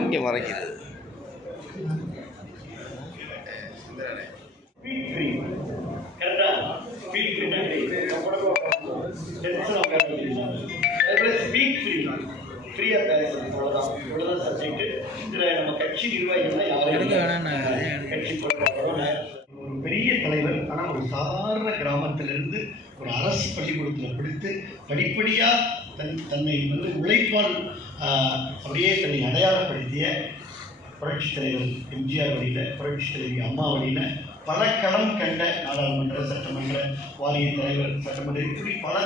இங்கே மறைக்கிறது பெரிய தலைவர். ஆனால் ஒரு சாதாரண கிராமத்திலிருந்து ஒரு அரசு பள்ளிக்கூடத்தில் படித்து படிப்படியாக தன்னை உழைப்பால் அப்படியே தன்னை அடையாளப்படுத்திய புரட்சித் தலைவர் எம்ஜிஆர் வழியில், புரட்சித் தலைவி அம்மா வழியில் பல களம் கண்ட நாடாளுமன்ற, சட்டமன்ற, வாரிய தலைவர், சட்டமன்ற, இப்படி பல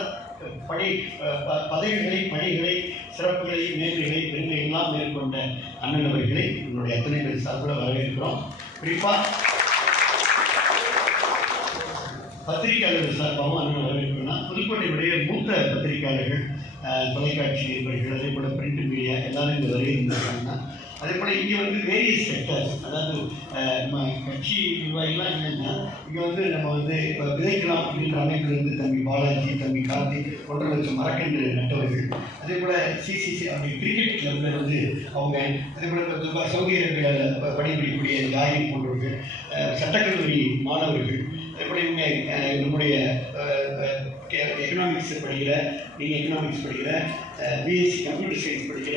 பதவிகளை, பணிகளை, சிறப்புகளை, மேன்மைகளை, பெருமைகள்லாம் மேற்கொண்ட அண்ணன் அவர்களை என்னுடைய அத்தனை பேர் சார்பில் வரவேற்கிறோம். குறிப்பாக பத்திரிகையாளர்கள் சார்பாகவும் அண்ணன் வரவேற்கிறோம்னா, புதுக்கோட்டையுடைய மூத்த பத்திரிகையாளர்கள், தொலைக்காட்சி நிருபர்கள், அதே போல் பிரிண்ட் மீடியா எல்லாரும் இந்த வரையில் இருந்தாங்கன்னா, அதே போல் இங்கே வேரியஸ் செக்டர்ஸ், அதாவது நம்ம கட்சி நிர்வாகிகள்லாம் என்னென்னா இங்கே நம்ம இப்போ விதைக்கலாம் அப்படின்ற அமைப்பிலிருந்து தம்பி பாலாஜி, தம்பி கார்த்தி 1.5 லட்சம் மரக்கன்று நட்டவர்கள், அதே போல் சிசிசி அப்படி கிரிக்கெட் கிளப்பில் அவங்க, அதே போல் சவுதி அரேபியாவில் பணிபுரியக்கூடிய யாயின் போன்றவர்கள், சட்டக்கல்லூரி மாணவர்கள், அதே போல் இவங்க நம்முடைய எக்கனாமிக்ஸ் படிக்கிற, நீங்கள் எக்கனாமிக்ஸ் படிக்கிற, பிஎஸ்சி கம்ப்யூட்டர் சயின்ஸ் படிக்கிற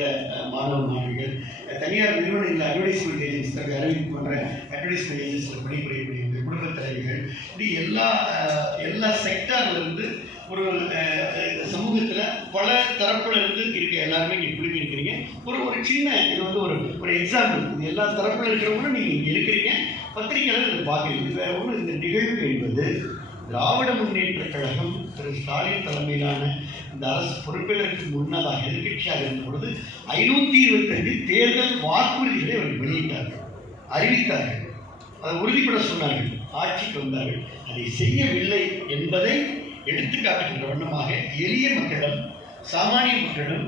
மாணவ மாணவிகள், தனியார் நிறுவனங்களில் அட்வர்டைஸ்மெண்ட் ஏஜென்சி, அறிவிப்பு பண்ணுற அட்வர்டைஸ்மெண்ட் ஏஜென்சியில் பணிபுரியக்கூடிய குடும்ப தலைவிகள், இப்படி எல்லா செக்டார்லேருந்து ஒரு சமூகத்தில் பல தரப்புல இருந்து இருக்க எல்லாருமே இங்கே குழுமி இருக்கிறீங்க. ஒரு சின்ன இது ஒரு எக்ஸாம்பிள். இது எல்லா தரப்புல இருக்கிறவங்களும் நீங்கள் இங்கே இருக்கிறீங்க, பத்திரிகையாளர் இதை பார்க்குறீங்க. வேற ஒன்று, இந்த நிகழ்வு என்பது திராவிட முன்னேற்ற கழகம் திரு ஸ்டாலின் தலைமையிலான இந்த அரசு பொறுப்பேற்க முன்னதாக எதிர்கட்சியாக இருந்த பொழுது 525 தேர்தல் வாக்குறுதிகளை அவர்கள் வெளியிட்டார்கள், அறிவித்தார்கள், அதை உறுதிப்பட சொன்னார்கள், ஆட்சிக்கு வந்தார்கள். அதை செய்யவில்லை என்பதை எடுத்துக்காட்டுகின்ற வண்ணமாக எளிய மக்களிடம், சாமானிய மக்களிடம்,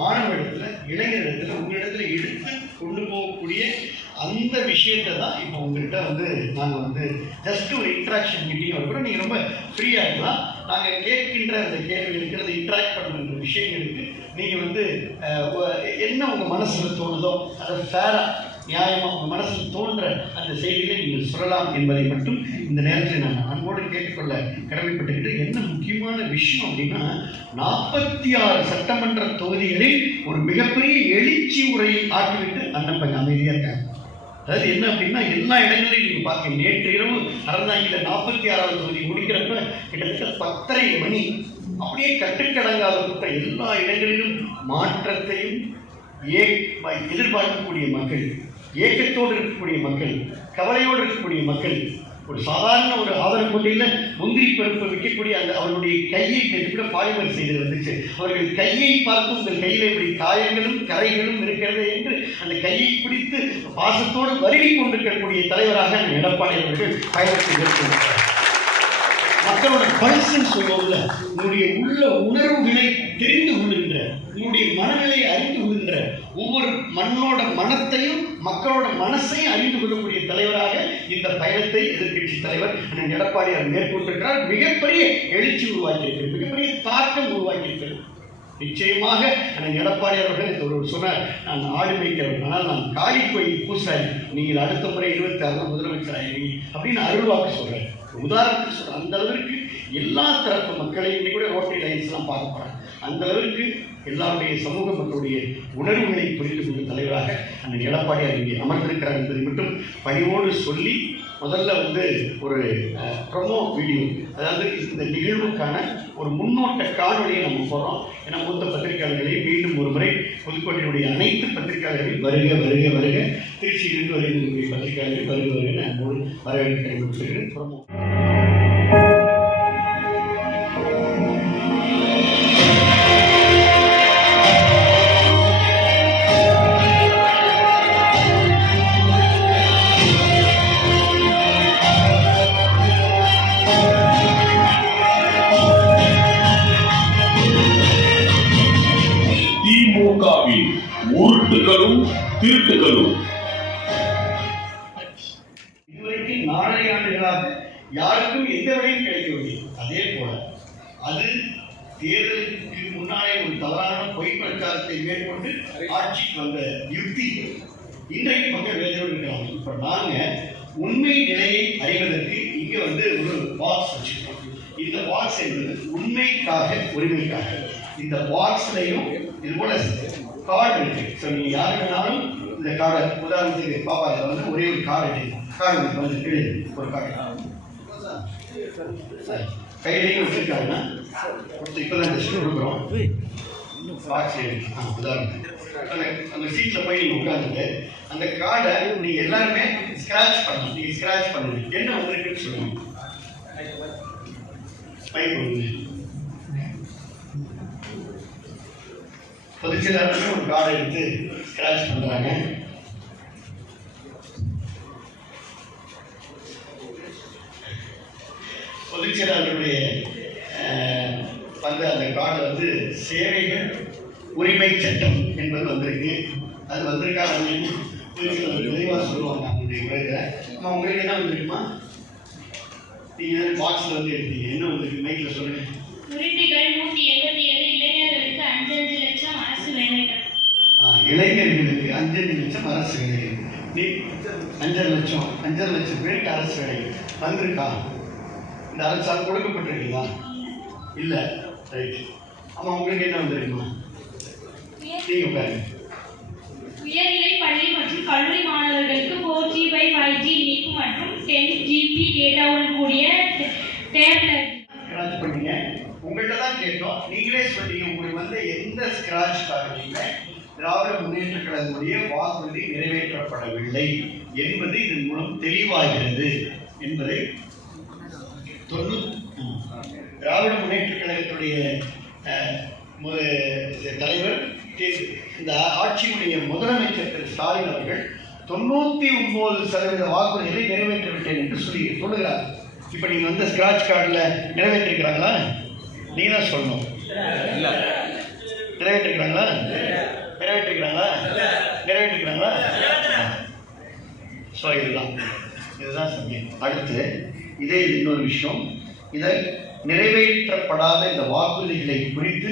மாணவர்களிடத்தில், இளைஞர்களிடத்தில், உங்களிடத்தில் எடுத்து கொண்டு போகக்கூடிய அந்த விஷயத்தை தான் இப்போ உங்கள்கிட்ட நாங்கள் ஜஸ்ட் ஒரு இன்ட்ராக்ஷன் மீட்டிங் கூட நீங்கள் ரொம்ப ஃப்ரீயாக இருக்கலாம். நாங்கள் கேட்கின்ற அந்த கேள்விகளுக்கு, அதை இன்ட்ராக்ட் பண்ணுற விஷயங்களுக்கு நீங்கள் என்ன உங்கள் மனசில் தோணுதோ அதை ஃபேராக, நியாயமாக உங்கள் மனசில் தோன்ற அந்த செய்திகளை நீங்கள் சொல்லலாம் என்பதை மட்டும் இந்த நேரத்தில் நான் அன்போடு கேட்டுக்கொள்ள கடமைப்பட்டுக்கிட்டு, என்ன முக்கியமான விஷயம் அப்படின்னா, 46 சட்டமன்ற தொகுதிகளில் ஒரு மிகப்பெரிய எழுச்சி உரையை ஆக்கிவிட்டு அண்ணன் கொஞ்சம் அமைதியாக இருக்காங்க. அதாவது என்ன அப்படின்னா, எல்லா இடங்களையும் நீங்கள் பார்க்க, நேற்று இரவு அறந்தாங்கியில் 46வது தொகுதி முடிக்கிறப்ப கிட்டத்தட்ட 10:30 மணி, அப்படியே கட்டுக்கடங்காத கூட்டம். எல்லா இடங்களிலும் மாற்றத்தையும் எதிர்பார்க்கக்கூடிய மக்கள், ஏக்கத்தோடு இருக்கக்கூடிய மக்கள், கவலையோடு இருக்கக்கூடிய மக்கள், ஒரு சாதாரண ஒரு ஆதரவு கொண்டையில் முந்திரி பருப்பு விற்கக்கூடிய அந்த அவருடைய கையை கூட பாலிமர் செய்து வந்துச்சு. அவர்கள் கையை பார்த்து உங்கள் கையில் இப்படி காயங்களும் கரைகளும் இருக்கிறது என்று அந்த கையை பிடித்து பாசத்தோடு வருகை கொண்டிருக்கக்கூடிய தலைவராக எடப்பாடி அவர்கள் பயணத்தை மேற்கொண்டார். மக்களோட பல்சன் சொல்லுவோம்ல, உங்களுடைய உள்ள உணர்வுகளை தெரிந்து கொள்கின்ற, உங்களுடைய மனநிலையை அறிந்து கொள்கின்ற, ஒவ்வொரு மண்ணோட மனத்தையும் மக்களோட மனசையும் அறிந்து கொள்ளக்கூடிய தலைவராக இந்த பயணத்தை எதிர்கட்சி தலைவர் எடப்பாடியார் மேற்கொண்டிருக்கிறார். மிகப்பெரிய எழுச்சி உருவாக்கியிருக்கிறது, மிகப்பெரிய தாக்கம் உருவாக்கியிருக்கிறது. நிச்சயமாக எடப்பாடி அவர்கள் சொன்னார், நான் ஆடு மேய்க்கிறவர்கள், ஆனால் நான் காளி கோயில் பூசாரி, நீங்கள் அடுத்த முறை 26 முதலமைச்சர் ஆகிடுவீங்க அப்படின்னு அருள்வாக்கு சொல்றாரு. உதாரணத்துக்கு சொல்ற அந்த அளவிற்கு எல்லா தரப்பு மக்களையும் இன்னைக்கு கூட ரோட்டரி லைன்ஸ்லாம் பார்க்க போறாங்க. அந்த அளவிற்கு எல்லாருடைய சமூக மக்களுடைய உணர்வுகளை புரிந்து கொண்ட தலைவராக அண்ணன் எடப்பாடியார் இங்கே அமர்ந்திருக்கிறார் என்பதை மட்டும் பணிவோடு சொல்லி, முதல்ல ஒரு ப்ரொமோ வீடியோ, அதாவது இந்த நிகழ்வுக்கான ஒரு முன்னோட்ட காணொலியை நம்ம போடுறோம். ஏன்னா மூத்த பத்திரிகையாளர்களை மீண்டும் ஒரு முறை புதுக்கோட்டையினுடைய அனைத்து பத்திரிகையாளர்கள் வருக வருக வருக, திருச்சியிலிருந்து வருகின்ற பத்திரிகையாளர்கள் வருக வருக நம்மோடு வரவேற்கிறேன். ப்ரொமோ. திமுகவின் உருட்டுகளும் திருட்டுகளும். இதுவரைக்கும் 4 ஆண்டுகளாக யாருக்கும் எந்த வழியும் கிடைக்கவில்லை. அதே போல அது தேர்தலுக்கு முன்னாலே ஒரு தவறான பொய் பிரச்சாரத்தை மேற்கொண்டு ஆட்சிக்கு வந்த யுக்தி இன்றைக்கு மக்கள் வேதனையோடு இருக்கிறாங்க. இப்ப நாங்க உண்மை நிலையை அறிவதற்கு இங்க ஒரு பாக்ஸ் வச்சிருக்கோம். இந்த பாக்ஸ் என்பது உண்மைக்காக உரிமைக்காக. இந்த பாக்ஸ்லையும் இது போல கார்டு இருக்கு. ஸோ நீங்க யாரு வேணாலும் இந்த கார்டை, உதாரணத்துக்கு பாப்பா இதில் ஒரே ஒரு கார்டு எடுத்துக்கலாம். கார்டு ஒரு கார்டு கையிலையும் வச்சிருக்காங்கன்னா இப்போதான் டெஸ்ட் கொடுக்குறோம். பாக்ஸ் உதாரணத்துக்கு அந்த சீட்டில் போய் நீங்கள் உட்காந்துட்டு அந்த கார்டை நீங்கள் எல்லாருமே ஸ்க்ராட்ச் பண்ணணும். நீங்கள் ஸ்க்ராட்ச் பண்ணுங்க, என்ன வந்திருக்குன்னு சொல்லுங்க. பொதுச்செயலாளர்கள் ஒரு கார்டை எடுத்து ஸ்க்ராட்ச் பண்ணுறாங்க. பொதுச்செயலாளருடைய அந்த கார்டு சேவைகள் உரிமை சட்டம் என்பது வந்திருக்கு. அது வந்திருக்காங்க தெளிவாக சொல்லுவாங்க அவங்களுடைய உரையில். நம்ம உங்களுக்கு என்ன வந்திருக்குமா? நீங்கள் பாக்ஸில் எடுத்தீங்க, என்ன வந்திருக்கு மைக்கில் சொல்லுங்க. உரிமைகள் 187 இளைஞர்களுக்கு 5 லட்சம் அரசு வேலைகள். இளைஞர்களுக்கு 5 லட்சம் அரசு வேலைகள். 5 லட்சம் பேருக்கு அரசு வேலைகள் வந்திருக்கா? இந்த அரசால் கொடுக்கப்பட்டிருக்கீங்களா? இல்லை. ரைட். ஆமாம், உங்களுக்கு என்ன வந்திருக்குமா? நீங்கள் உட்காருங்க. உயர்நிலை பள்ளி மற்றும் கல்லூரி மாணவர்களுக்கு 4G by 5G இணைப்பு மற்றும் 10 GB டேட்டாவுடன் கூடிய டேப்லெட். ஸ்கிராட்ச் பண்ணீங்க. உங்கள்கிட்ட தான் கேட்டோம், நீங்களே சொன்னீங்க. உங்களுக்கு எந்த ஸ்கிராட்ச் காரணமே திராவிட முன்னேற்ற கழகத்துடைய வாக்குறுதி நிறைவேற்றப்படவில்லை என்பது இதன் மூலம் தெளிவாகிறது என்பதை திராவிட முன்னேற்ற கழகத்துடைய தலைவர் இந்த ஆட்சியுடைய முதலமைச்சர் திரு ஸ்டாலின் அவர்கள் 99% வாக்குறுதிகளை நிறைவேற்றிவிட்டேன் என்று சொல்லுகிறார். இப்ப நீங்க ஸ்கிராட்ச் கார்டில் நிறைவேற்றிருக்கிறாங்களா? நீங்க தான் சொல்லணும். நிறைவேற்றிருக்கிறாங்களா? ஸோ இதுதான் சமயம். அடுத்து இதே இன்னொரு விஷயம், இதை நிறைவேற்றப்படாத இந்த வாக்குறுதிகளை குறித்து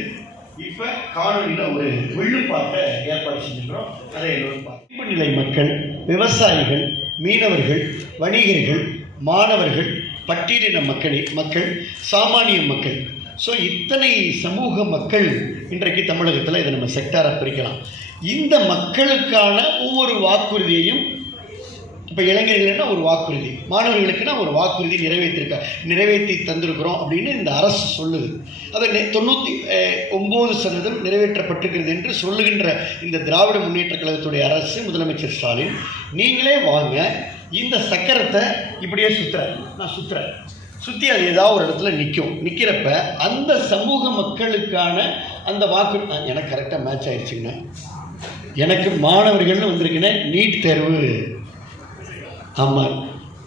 இப்ப காணொலியில ஒரு விழுப்பாட்டை ஏற்பாடு செஞ்சிருக்கிறோம். அதை எல்லோரும் நிலை மக்கள், விவசாயிகள், மீனவர்கள், வணிகர்கள், மாணவர்கள், பட்டியலின மக்கள், சாமானிய மக்கள், ஸோ இத்தனை சமூக மக்கள் இன்றைக்கு தமிழகத்தில் இதை நம்ம செக்டாராக பிரிக்கலாம். இந்த மக்களுக்கான ஒவ்வொரு வாக்குறுதியையும் இப்போ இளைஞர்களுக்குன்னா ஒரு வாக்குறுதி, மாணவர்களுக்குன்னா ஒரு வாக்குறுதி நிறைவேற்றி தந்திருக்கிறோம் அப்படின்னு இந்த அரசு சொல்லுது. அதை 99% நிறைவேற்றப்பட்டிருக்கிறது என்று சொல்லுகின்ற இந்த திராவிட முன்னேற்ற கழகத்துடைய அரசு, முதலமைச்சர் ஸ்டாலின், நீங்களே வாங்க இந்த சக்கரத்தை இப்படியே நான் சுற்றி அது ஏதாவது ஒரு இடத்துல நிற்கிறப்ப அந்த சமூக மக்களுக்கான அந்த வாக்கு எனக்கு கரெக்டாக மேட்ச் ஆயிடுச்சுங்க. எனக்கு மாணவர்கள்னு வந்திருக்குன்னா நீட் தேர்வு, ஆமாம்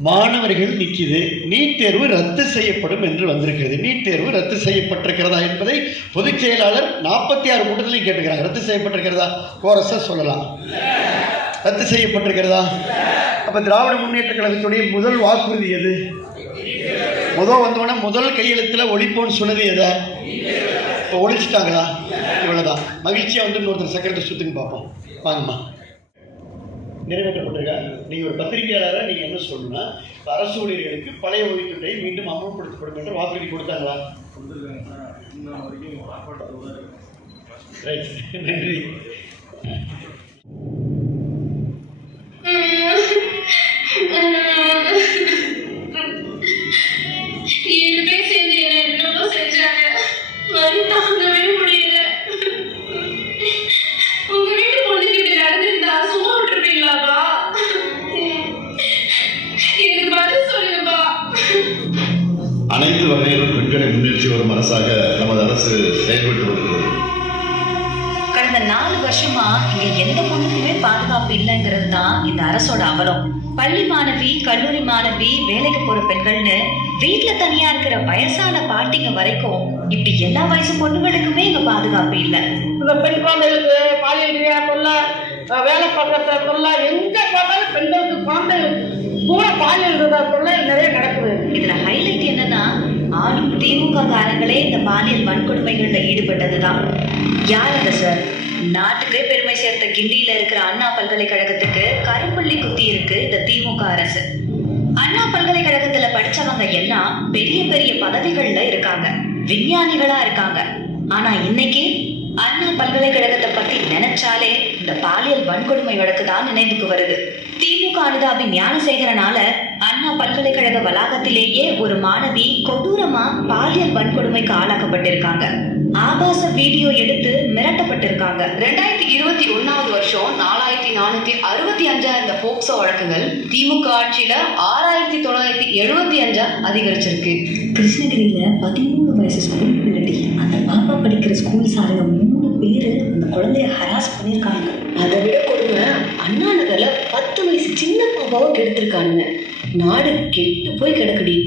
மாணவர்கள் நிற்கிது, நீட் தேர்வு ரத்து செய்யப்படும் என்று வந்திருக்கிறது. நீட் தேர்வு ரத்து செய்யப்பட்டிருக்கிறதா என்பதை பொதுச் செயலாளர் 46 கூட்டத்திலையும் கேட்டுக்கிறாங்க. ரத்து செய்யப்பட்டிருக்கிறதா? கோரஸா சொல்லலாம். ரத்து செய்யப்பட்டிருக்கிறதா? அப்ப திராவிட முன்னேற்ற கழகத்துடைய முதல் வாக்குறுதி எது? முதல் கையெழுத்துல ஒழிப்போன்னு சொன்னது எதை? இப்போ ஒழிச்சிட்டாங்களா? இவ்வளவுதான். மகிழ்ச்சியா இன்னொருத்தர் சக்கரத்தை சுத்துன்னு பார்ப்போம். வாங்கம்மா. நிறைவேற்றப்பட்டிருக்கா? நீங்கள் ஒரு பத்திரிகையாளராக நீங்கள் என்ன சொல்லணும்னா, அரசு ஊழியர்களுக்கு பழைய ஒதுக்கீட்டை மீண்டும் அமல்படுத்தப்படும் என்று வாக்குறுதி கொடுத்தாங்களா? ரைட், நன்றி. அனைத்து வகையிலும் பெண்களை முன்னேற்றி வரும் அரசாக நமது அரசு செயல்பட்டு வருகிறது. கடந்த 4 வருஷமா இங்க எந்த பொண்ணுக்குமே பாதுகாப்பு இல்லைங்கிறது தான் இந்த அரசோட அவலம். பள்ளி மாணவி, கல்லூரி மாணவி, வேலைக்கு போற பெண்கள்னு வீட்டுல தனியா இருக்கிற வயசான பாட்டிங்க வரைக்கும் இப்படி எல்லா வயசு பொண்ணுகளுக்குமே இங்க பாதுகாப்பு இல்லை. இந்த பெண் குழந்தைகளுக்கு பாலியல் தொல்லை, வேலை பார்க்கற தொல்லை, எங்க பார்த்தாலும் பெண்களுக்கு குழந்தைகளுக்கு பூரா பாலியல் தொல்லை நிறைய நடக்குது. இதுல ஹைலைட் என்னன்னா, ஆளும் திமுக காரங்களே இந்த பாலியல் வன்கொடுமைகள்ல ஈடுபட்டதுதான். யார் அந்த சார்? நாட்டுக்கே பெருமை சேர்த்த கிண்டியில இருக்கிற அண்ணா பல்கலைக்கழகத்துக்கு கரும்புள்ளி குத்தி இருக்கு இந்த திமுக அரசு. அண்ணா பல்கலைக்கழகத்துல படிச்சவங்க எல்லாம் பெரிய பெரிய பதவிகள்ல இருக்காங்க, விஞ்ஞானிகளா இருக்காங்க. ஆனா இன்னைக்கு அண்ணா பல்கலைக்கழகத்தை பத்தி நினைச்சாலே இந்த பாலியல் வன்கொடுமை வழக்கு தான் நினைவுக்கு வருது. திமுக அனுதாபி ஞானசேகரனால அண்ணா பல்கலைக்கழக வளாகத்திலேயே ஒரு மாணவி கொடூரமா பாலியல் வன்கொடுமைக்கு ஆளாக்கப்பட்டிருக்காங்க. ஆபாச வீடியோ எடுத்து மிரட்டப்பட்டிருக்காங்க. 2021 வருஷம் 4465 இந்த போக்சோ வழக்குகள் திமுக ஆட்சியில 6975 அதிகரிச்சிருக்கு. கிருஷ்ணகிரியில 13 வயசு ஸ்கூல் பிள்ளை, அந்த பாப்பா படிக்கிற ஸ்கூல் சாருங்க 3 பேரு அந்த குழந்தைய ஹராஸ் பண்ணியிருக்காங்க. அதை விட கொடுமை, அண்ணா நகர்ல 10 வயசு சின்ன பாப்பாவை கெடுத்திருக்கானுங்க. நாடு கெட்டு போய் கிடக்குடி.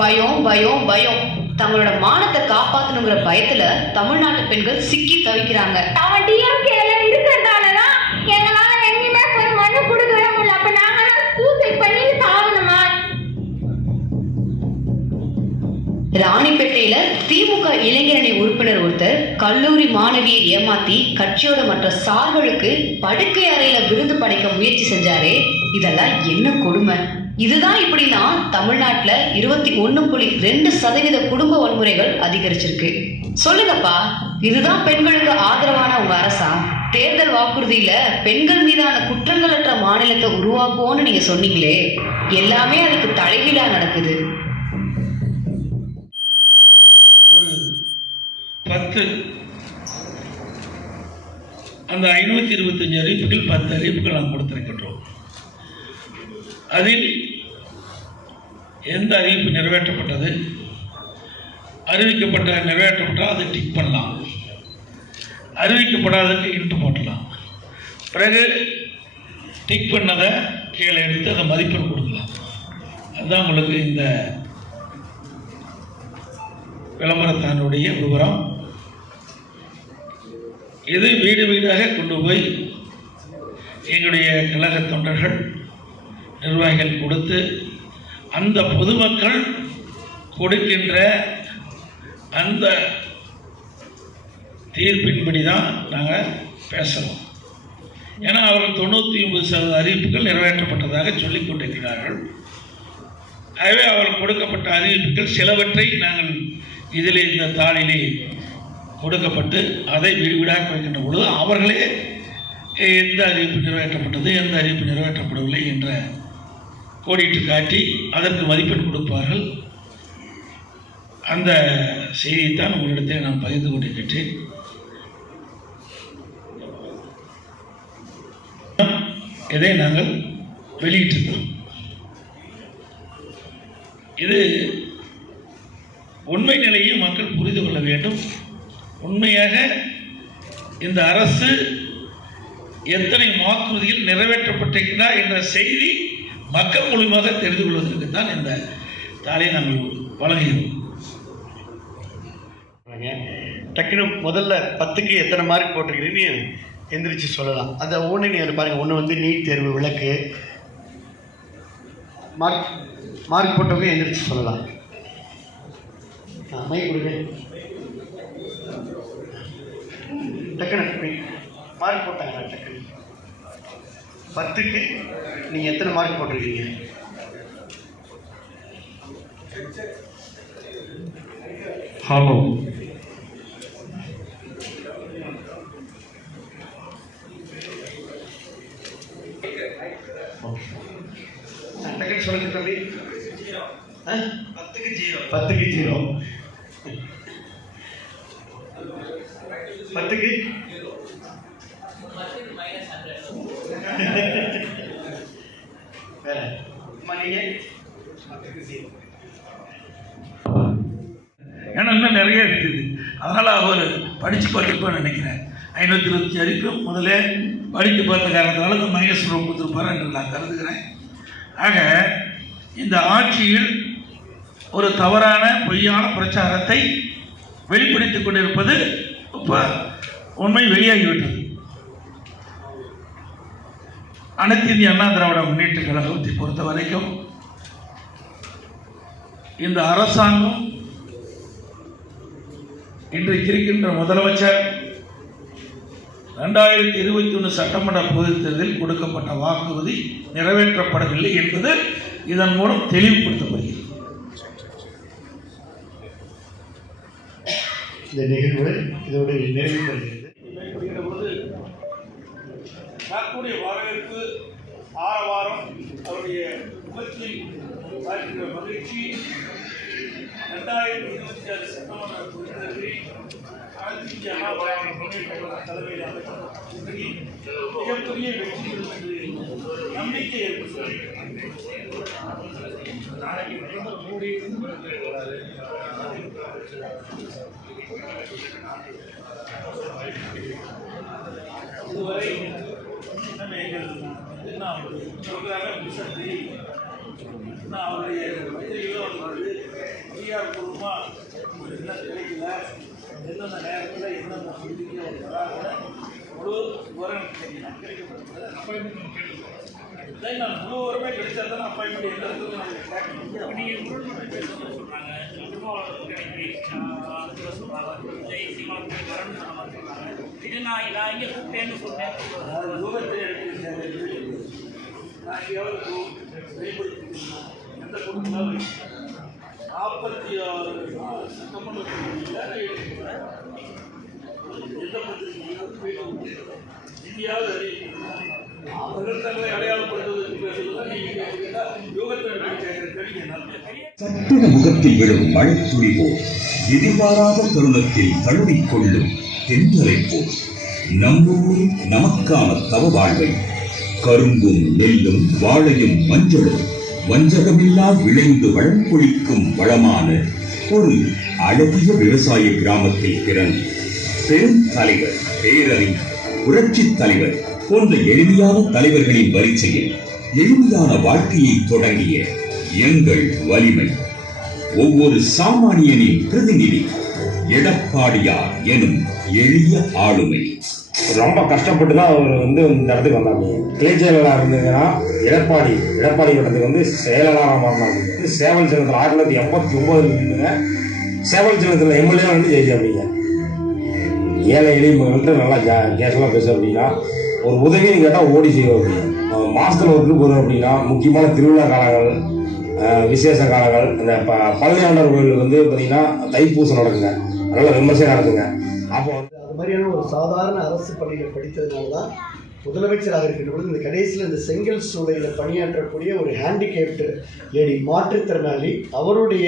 பயம் பயம் பயம். தங்களோட மானத்தை காப்பாத்தணுங்கிற பயத்துல தமிழ்நாட்டு பெண்கள் சிக்கி தவிக்கிறாங்க. அவன் டிஎம்கேல இருக்கிறதாலதான் எங்களால எங்கேயுமே போய் மனு கொடுக்கவே முடியல. அப்ப நாங்க சூசைட் பண்ணி சாகணுமா? ராணிப்பேட்டையில திமுக இளைஞரணி உறுப்பினர் ஒருத்தர் கல்லூரி மாணவியை ஏமாத்தி கட்சியோட மற்ற சார்களுக்கு படுக்கை அறையில விருந்து படைக்க முயற்சி செஞ்சாரே, இதெல்லாம் என்ன கொடுமை! இதுதான் இப்படின்னா தமிழ்நாட்டுல 21.2% குடும்ப வன்முறைகள் அதிகரிச்சிருக்கு. சொல்லுங்கப்பா, இதுதான் பெண்களுக்கு ஆதரவான உங்க அரசா? தேர்தல் வாக்குறுதியில பெண்கள் மீதான குற்றங்களற்ற மாநிலத்தை உருவாக்குவோன்னு நீங்க சொன்னீங்களே, எல்லாமே அதுக்கு தலைகீழா நடக்குது. ஒரு 10 அந்த 525 அறிவிப்புகள் 10 அறிவிப்புகள் நாம் கொடுத்திருக்கின்றோம். அதில் எந்த அறிவிப்பு நிறைவேற்றப்பட்டது, நிறைவேற்றப்பட்டால் அதை டிக் பண்ணலாம், அறிவிக்கப்படாததுக்கு இன்ட்டு போட்டலாம். பிறகு டிக் பண்ணதை கீழே எடுத்து அதை மதிப்பெண் கொடுக்கலாம். அதுதான் உங்களுக்கு இந்த விளம்பரத்தானுடைய விவரம். இது வீடு வீடாக கொண்டு போய் எங்களுடைய கழக தொண்டர்கள் நிர்வாகிகள் கொடுத்து அந்த பொதுமக்கள் கொடுக்கின்ற அந்த தீர்ப்பின்படி தான் நாங்கள் பேசணும். ஏன்னா அவர்கள் 99% அறிவிப்புகள் நிறைவேற்றப்பட்டதாக சொல்லிக் கொண்டிருக்கிறார்கள். ஆகவே அவர்கள் கொடுக்கப்பட்ட அறிவிப்புகள் சிலவற்றை நாங்கள் இதிலே இந்த தாளிலே கொடுக்கப்பட்டு அதை வீடு வீடாக வைக்கின்ற பொழுது அவர்களே எந்த அறிவிப்பு நிறைவேற்றப்பட்டது, எந்த அறிவிப்பு நிறைவேற்றப்படவில்லை என்ற கோடிட்டு காட்டி அதற்கு மதிப்பெண் கொடுப்பார்கள். அந்த செய்தியைத்தான் உங்களிடத்தில் நான் பகிர்ந்து கொண்டிருக்கின்றேன். இதை நாங்கள் வெளியிட்டிருக்கிறோம். இது உண்மை நிலையை மக்கள் புரிந்து கொள்ள வேண்டும். உண்மையாக இந்த அரசு எத்தனை வாக்குறுதிகள் நிறைவேற்றப்பட்டிருக்கிறார் என்ற செய்தி மக்கள் மூலமாக தெரிந்து கொள்வதற்கு தான் இந்த தாளை நாங்கள் வழங்குகிறோம். டக்குனு முதல்ல 10க்கு எத்தனை மார்க் போட்டிருக்கிறீங்கன்னு எந்திரிச்சு சொல்லலாம். அந்த ஒன்று நீங்கள் பாருங்கள். ஒன்று வந்து நீட் தேர்வு விளக்கு மார்க் போட்டவங்க எந்திரிச்சு சொல்லலாம். மை கொடுங்க. டக்குனு மார்க் போட்டாங்க. டக்குனு 10க்கு நீங்கள் எத்தனை மார்க் போட்டிருக்கீங்க? ஹலோ, டக்குனு சொல்லுங்க தம்பி. 10க்கு 0. 10க்கு வேற மணியே 10க்கு 0. ஏன்னா இன்னும் நிறைய இருக்குது. அதனால் அவர் படித்து பார்த்துருப்பான்னு நினைக்கிறேன். 525 அறிவிப்பு முதல்ல படித்து பார்த்த காரணத்தினால இந்த மைனஸ் கொடுத்துருப்பார் என்று நான் கருதுகிறேன். ஆக இந்த ஆட்சியில் ஒரு தவறான பொய்யான பிரச்சாரத்தை வெளிப்படுத்திக் கொண்டிருப்பது இப்போ உண்மை வெளியாகிவிட்டது. அனைத்து இந்திய அண்ணா திராவிட முன்னேற்ற கழகத்தை பொறுத்த வரைக்கும் இந்த அரசாங்கம் இன்றைக்கு இருக்கின்ற முதலமைச்சர் 2021 சட்டமன்ற பொதுத் தேர்தலில் கொடுக்கப்பட்ட வாக்குறுதி நிறைவேற்றப்படவில்லை என்பது இதன் மூலம் தெளிவுபடுத்தப்படுகிறது. இந்த நிகழ்வு இதோடு நிறைவு பெறுகிறது. நாட்டுடைய வரவேற்பு ஆரவாரம் அவருடைய முகத்தில் பார்க்கின்ற மகிழ்ச்சி 2026 சட்டமன்ற பொதுத் தேர்தலில் அனைத்து இந்திய அண்ணா திராவிட முன்னேற்றக் கழக தலைமையில் அமைக்கப்பட்ட மிகப்பெரிய வெற்றி பெறும் என்று நம்பிக்கை ஏற்படுகிறது. நாளைக்கு பிரதமர் மோடி இதுவரை நம்ம எங்கள் என்ன சொல்கிறாங்க மிஷன் தெரியும். நான் அவருடைய பத்திரிகைகளும் வந்து அதிகாரப்பூர்வமாக என்ன கிடைக்கல, எந்தெந்த நேரத்தில் எந்தெந்த பத்திரிகை அவர் வராங்க முழு விவரம் கிடைக்கப்பட்டது. அப்பாயின்மெண்ட் கேட்டுக்கிறேன். நான் முழு விவரமே கிடைச்சா தான் அப்பாயின்மெண்ட் எந்த இடத்துல நாங்கள் கேட்கணும். நீங்கள் முழு பேசணும்னு சொல்கிறாங்க. இது நான் இங்கே கூப்பிட்டேன்னு சொன்னேன். நான் எவ்வளவு வெளிப்படுத்திருக்கேன் எந்த குடும்பம் 46 சட்டமன்ற எந்த பத்திரிகையும் இந்தியாவில் அறிவிக்கிறார். அவர்கள் தங்களை அடையாளப்படுத்துவதற்கு சட்டுன முகத்தில் விழும் மழை துளி போல் எதிர்பாராத தருணத்தில் தழுவிக்கொள்ளும் தென்றலை போல் நம்மூர் நமக்கான தவ வாழ்வை கரும்பும் நெல்லும் வாழையும் மஞ்சளும் வஞ்சகமில்லா விளைந்து வளம்பொழிக்கும் வளமான ஒரு அழகிய விவசாய கிராமத்தில் பிறந்து பெரும் தலைவர், பேரறிஞர், புரட்சி தலைவர் போன்ற எளிமையான தலைவர்களின் வரிசையில் எளிமையான வாழ்க்கையை தொடங்கிய எங்கள் வலிமை ஒவ்வொரு சாமானியனின் பிரதிநிதி எடப்பாடியார் எனும் எளிய ஆளுமை. ரொம்ப கஷ்டப்பட்டு தான் அவர் இந்த இடத்துக்கு வந்தாங்க. கிளை செயலாளர் இருந்ததுன்னா எடப்பாடி இடத்துக்கு செயலாளராக மாறினாங்க. சேவல் சின்னத்தில் 1989 இருந்துங்க. சேவல் சின்னத்தில் எம்எல்ஏ ஜெயிச்சு அப்படிங்க. ஏழை எளிய மக்கள்கிட்ட நல்லா கேஷெல்லாம் பேச அப்படின்னா ஒரு உதவின்னு கேட்டால் ஓடி செய்வோம் அப்படிங்க. மாதத்தில் ஒரு ட்ரிப் வரும் அப்படின்னா முக்கியமான திருவிழா காலங்கள், விசேஷ காலங்கள், இந்த பழனி ஆண்டவர் கோயிலுக்கு பார்த்தீங்கன்னா தைப்பூசம் நடக்குங்க, நல்லா விமர்சனம் நடக்குங்க. அப்போ அது மாதிரியான ஒரு சாதாரண அரசு பள்ளியில் படித்ததுனால தான் முதலமைச்சராக இருக்கின்ற பொழுது இந்த கடைசியில் இந்த செங்கல் சூளையில் பணியாற்றக்கூடிய ஒரு ஹேண்டிகேப்டு லேடி, மாற்றுத்திறனாளி, அவருடைய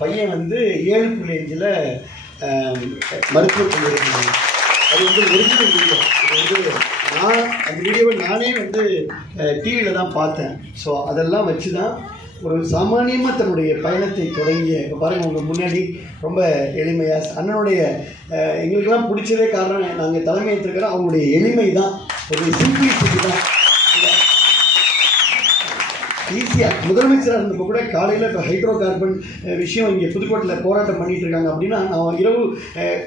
பையன் 7.5 மருத்துவக் கல்லூரி. அது ஒரிஜினல் வீடியோ. இது நான் அந்த வீடியோவை நானே டிவியில் தான் பார்த்தேன். ஸோ அதெல்லாம் வச்சு தான் ஒரு சாமானியமாக தன்னுடைய பயணத்தை தொடங்கிய. இப்போ பாருங்கள், உங்கள் முன்னாடி ரொம்ப எளிமையாக அண்ணனுடைய எங்களுக்கெல்லாம் பிடிச்சதே காரணம் நாங்கள் தலைமை ஏற்றிருக்கிறோம் அவங்களுடைய எளிமை தான், ஒரு சிம்பிளிசிட்டி தான். ஈஸியாக முதலமைச்சராக இருந்தப்போ கூட காலையில் இப்போ ஹைட்ரோ கார்பன் விஷயம் இங்கே புதுக்கோட்டையில் போராட்டம் பண்ணிகிட்டு இருக்காங்க அப்படின்னா நான் இரவு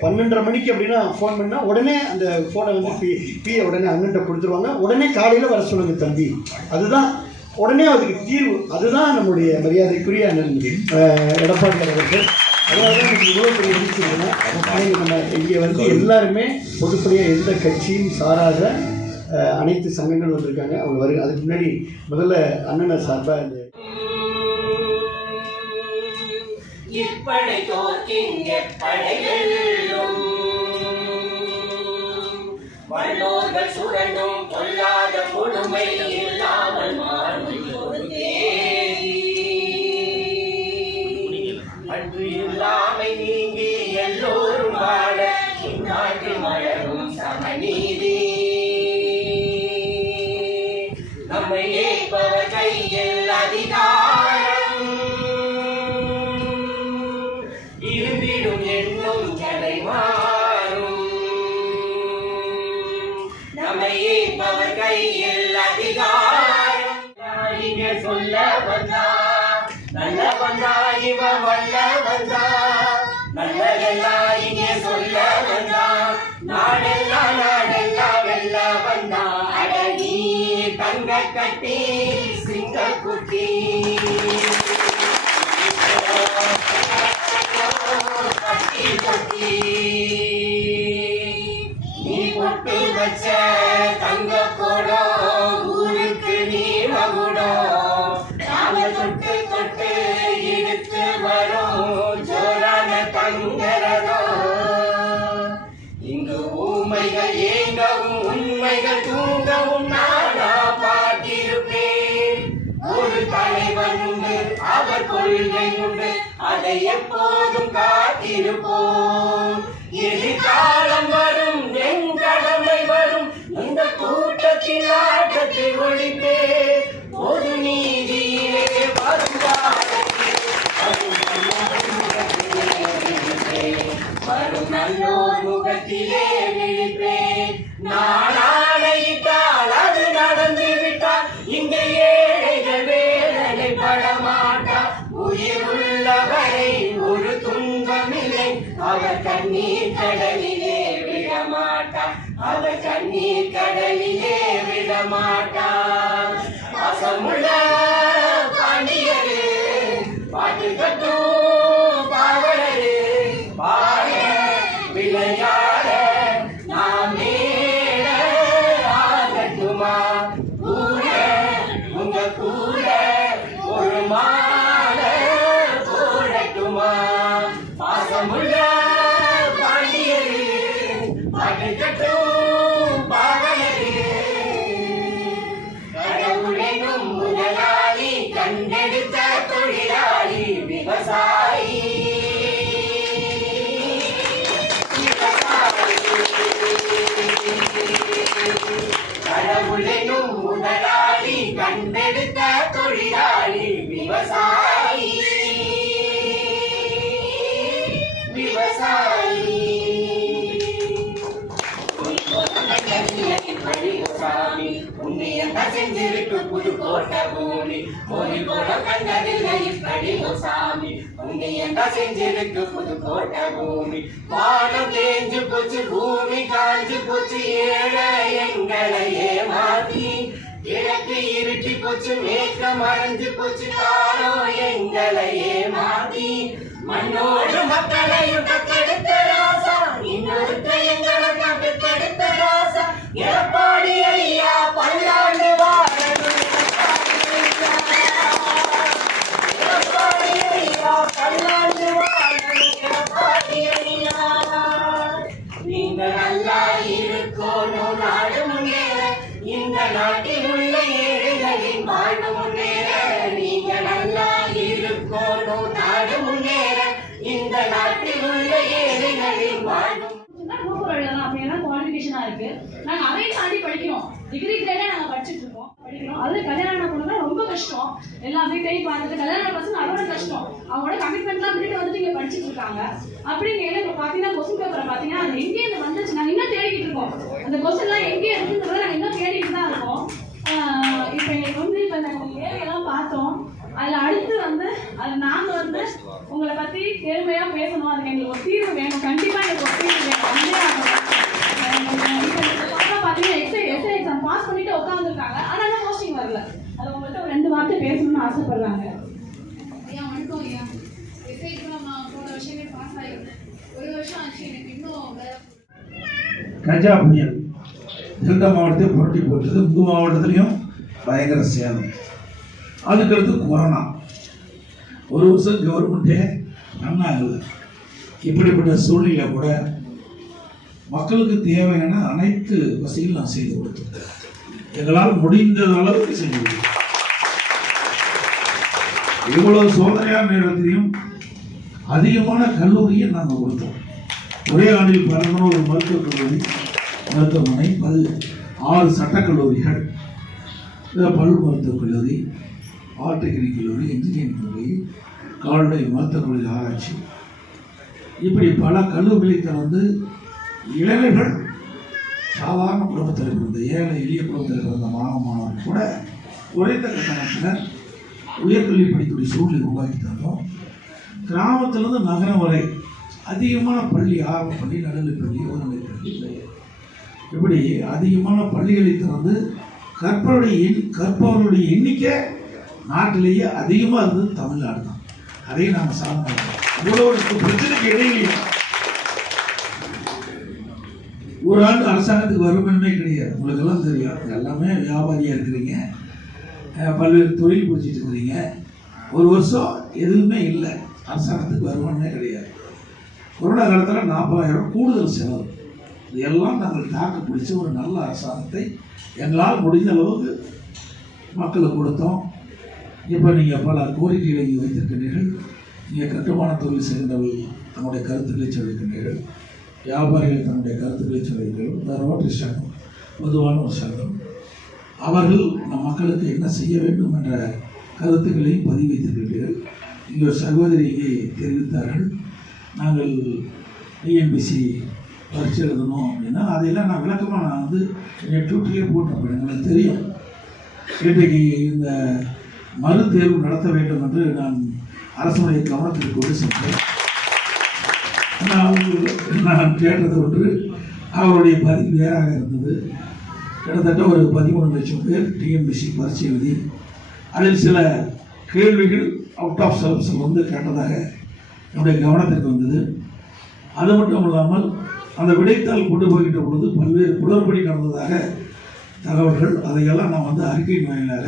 12:30 மணிக்கு அப்படின்னா ஃபோன் பண்ணால் உடனே அந்த ஃபோனை பிஏ உடனே அண்ணன்ட்ட கொடுத்துருவாங்க. உடனே காலையில் வர சொல்லுங்கள் தம்பி, அதுதான் உடனே அதுக்கு தீர்வு. அதுதான் நம்முடைய மரியாதைக்குரிய அண்ணன் எடப்பாடி அவர்கள். அதனால தான் எனக்கு இவ்வளோ பெரிய இருந்துச்சுன்னா நம்ம இங்கே எல்லாருமே பொதுப்படியாக எந்த கட்சியும் சாராத அனைத்து சங்கங்கள் வந்திருக்காங்க. அவங்க வருங்க. அதுக்கு முன்னாடி முதல்ல அண்ணனை சார்பாக இந்த சுரண்டும் கொள்ளாத கொடுமை இல்லாமல் அன்று இல்லாமை நீங்கி எல்லோரும் வாழ இந்நாட்டு மலரும் சமநீதி. நம்மை ஏற்பவர் கையில் அதிகாரம் இருந்திடும் என்னும் கலை மாறும். நம்மை ஏற்பவர் கையில் அதிகாரம் இங்க சொல்ல வந்தா நல்ல வந்தா இவ வல்ல வந்தா நல்லதெல்லாம் இங்க சொல்ல வந்தா நாடெல்லாம் வெல்ல வந்தா அடகி தங்க கட்டி சிங்க குட்டி அவர் கொள்கை உண்டு, அதை எப்போதும் காத்திருப்போம். எதிர்காலம் வரும், என் கடமை வரும், இந்த கூட்டத்தின் ஆட்டத்தை ஒழிப்பே. பொது நீதியிலே வரும் வரும் நல்லோர் முகத்திலே விழிப்பேன். நான் ஆணையிட்டால் அது நடந்து விட்டால் இங்க ஏழைகள் வேதனை படமாட்டார். உயிர் உள்ளவரை ஒரு துன்பமில்லை, அவர் கண்ணீர் கடலிலே விடமாட்டார். அவர் கண்ணீர் கடலிலே விடமாட்டார். அசமுள்ள பாண்டியரே, பாட்டு கட்டும் பாவலரே, பாட விளையாட நாம் மேல ஆகட்டுமா? கூட உங்க கூட ஒரு மாட போடட்டுமா? பாசமுள்ள பாண்டியரே, பாட்டு கட்டும் பாவலரே, கடவுளெனும் முதலாளி கண்டெடுத்த தொழிலாளி விவசாயி. கடவுளெனும் முதலாளி கண்டெடுத்த தொழிலாளி விவசாயி. விவசாயி சாமி உன்னையந்த செஞ்சிருக்கு புதுக்கோட்டை பூமி. கோயில் கூட கண்டதில்லை இப்படி சாமி, உன்னையந்த செஞ்சிருக்கு புதுக்கோட்டை பூமி. வானம் தேஞ்சு போச்சு, பூமி காஞ்சு போச்சு, ஏழை எங்களை ஏமாத்தி. கிழக்கு இருட்டி போச்சு, மேற்க மறைஞ்சு போச்சு, காலம் எங்களை ஏமாத்தி. மண்ணோடு மக்களையும் கத்தெடுத்த ராசா, இன்னொருத்த எங்களை கத்தெடுத்த ராசா. எடப்பாடி ஐயா பல்லாண்டு வாழணும், எடப்பாடி ஐயா பல்லாண்டு வாழணும், எடப்பாடி ஐயா. நீங்க நல்லா இருக்கணும், நாடு முன்னேற, இந்த நாட்டில் உள்ள ஏழைகளின் வாழ்வு முன்னேற. நீங்க நல்லா இருக்கணும், நாடு முன்னேற, இந்த நாட்டில் உள்ள ஏழைகளின் வாழ்வு. குவாலிஃபிகேஷனா இருக்கு. நாங்க அதையும் தாண்டி படிக்கிறோம். டிகிரி கிரேடே நாங்க படிச்சுட்டு இருக்கோம், படிக்கிறோம். அது கல்யாணம் பண்ணா ரொம்ப கஷ்டம். எல்லா வீட்டையும் பார்த்துட்டு கல்யாணம் பசங்க அதோட கஷ்டம். அவங்களோட கமிட்மெண்ட்லாம் விட்டுட்டு வந்துட்டு இங்க படிச்சுட்டு இருக்காங்க. அப்படிங்கையில இப்ப பாத்தீங்கன்னா கொஸ்டின் பேப்பரை பாத்தீங்கன்னா அது எங்கே இருந்து வந்துச்சு நாங்க இன்னும் தேடிக்கிட்டு இருக்கோம். அந்த கொஸ்டின் எல்லாம் எங்கே இருக்குன்றத நாங்க இன்னும் தேடிட்டு தான் இருக்கோம். இப்ப எங்களுக்கு வந்து இப்ப நாங்க ஏரியெல்லாம் பார்த்தோம். அதுல அடுத்து வந்து அது நாங்க வந்து உங்களை பத்தி பெருமையா பேசணும். அதுக்கு எங்களுக்கு ஒரு தீர்வு வேணும். கண்டிப்பா எங்களுக்கு ஒரு தீர்வு வேணும். எஸ்ஐ எக்ஸாம் பாஸ் பண்ணிட்டு உட்காந்துருக்காங்க. ஆனா இன்னும் போஸ்டிங் வரல. அது உங்கள்கிட்ட ஒரு 2 வார்த்தை பேசணும்னு ஆசைப்படுறாங்க. ஐயா வணக்கம் ஐயா. எஸ்ஐ எக்ஸாம் நான் போன வருஷமே பாஸ் ஆகிருந்தேன். 1 வருஷம் ஆச்சு, எனக்கு இன்னும் வேற. கஜா புயல் டெல்டா மாவட்டத்தை புரட்டி போட்டது. முழு மாவட்டத்திலையும் பயங்கர சேதம். அதுக்கடுத்து கொரோனா. 1 வருஷம் கவர்மெண்ட்டே நல்லா இல்லை. இப்படிப்பட்ட சூழ்நிலை கூட மக்களுக்கு தேவையான அனைத்து வசதிகளும் நான் செய்து கொடுத்தேன். எங்களால் முடிந்த அளவுக்கு செஞ்சு கொடுத்தேன். இவ்வளவு சோதனையான நேரத்திலையும் அதிகமான கல்லூரியை நாங்கள் கொடுத்தோம். ஒரே ஆண்டில் 11 மருத்துவக் கல்லூரி, மருத்துவமனை, 6 சட்டக்கல்லூரிகள், பல் மருத்துவக் கல்லூரி, பாலிடெக்னிக் கல்லூரி, இன்ஜினியரிங் கல்லூரி, கால்நடை மருத்துவக் கல்லூரி ஆராய்ச்சி, இப்படி பல கல்லூரிகளை திறந்து இளைஞர்கள் சாதாரண குடும்பத்தில் இருந்த ஏழை எளிய குடும்பத்தில் இருந்த மாணவர்கள் கூட குறைந்த கட்டணத்தில் உயர்கல்வி படிக்கக்கூடிய சூழ்நிலை உருவாக்கி தந்தோம். கிராமத்திலிருந்து நகரம் வரை அதிகமான பள்ளி, ஆரம்ப பள்ளி, நடுநிலைப் பள்ளி, உயர்நிலைப் பள்ளி, இப்படி அதிகமான பள்ளிகளை திறந்து கற்பவர்களுடைய எண்ணிக்கை நாட்டிலேயே அதிகமாக இருந்தது தமிழ்நாடு தான். அதையும் நாங்கள் சார்ந்தோம். இவ்வளோ பிரச்சனைக்கு இடையிலே ஒரு ஆண்டு அரசாங்கத்துக்கு வருமானமே கிடையாது. உங்களுக்கெல்லாம் தெரியும். எல்லாமே வியாபாரியாக இருக்கிறீங்க, பல்வேறு தொழில் பிடிச்சிட்டு இருக்கிறீங்க. 1 வருஷம் எதுவுமே இல்லை, அரசாங்கத்துக்கு வருமானமே கிடையாது. கொரோனா காலத்தில் 40,000 கூடுதல் செலவு. இதெல்லாம் நாங்கள் தாக்கு பிடிச்ச ஒரு நல்ல அரசாங்கத்தை எங்களால் முடிந்த அளவுக்கு மக்களுக்கு கொடுத்தோம். இப்போ நீங்கள் பல கோரிக்கைகளை இங்கே வைத்திருக்கின்றீர்கள். நீங்கள் கட்டுமான தொழில் சேர்ந்தவர்கள் தன்னுடைய கருத்துக்களை சொல்லியிருக்கின்றீர்கள். வியாபாரிகள் தன்னுடைய கருத்துக்களை சொல்லியிருக்கிறீர்கள். இந்த ரோட்டரி சங்கம் பொதுவான ஒரு சங்கம். அவர்கள் நம் மக்களுக்கு என்ன செய்ய வேண்டும் என்ற கருத்துக்களையும் பதிவு வைத்திருக்கின்றீர்கள். இங்கே ஒரு சகோதரி இங்கே தெரிவித்தார்கள், நாங்கள் டிஎன்பிசி பரிசு எழுதணும் அப்படின்னா அதையெல்லாம் நான் விளக்கமாக நான் வந்து என் ட்விட்டர்லேயே போட்டிருப்பேன். எங்களுக்கு தெரியும் இன்றைக்கு இந்த மறு தேர்வு நடத்த வேண்டும் என்று நான் அரசுடைய கவனத்திற்கு கொண்டு சென்றேன். நான் கேட்டது ஒன்று, அவருடைய பதிவு வேறாக இருந்தது. கிட்டத்தட்ட ஒரு 13 லட்சம் பேர் டிஎன்பிசி பரிசு எழுதி அதில் சில கேள்விகள் அவுட் ஆஃப் சிலபஸில் வந்து கேட்டதாக என்னுடைய கவனத்திற்கு வந்தது. அது மட்டும் இல்லாமல் அந்த விடைத்தாள் கொண்டு போகின்ற பொழுது பல்வேறு குளறுபடி நடந்ததாக தகவல்கள், அதையெல்லாம் நான் வந்து அறிக்கையின் வாயிலாக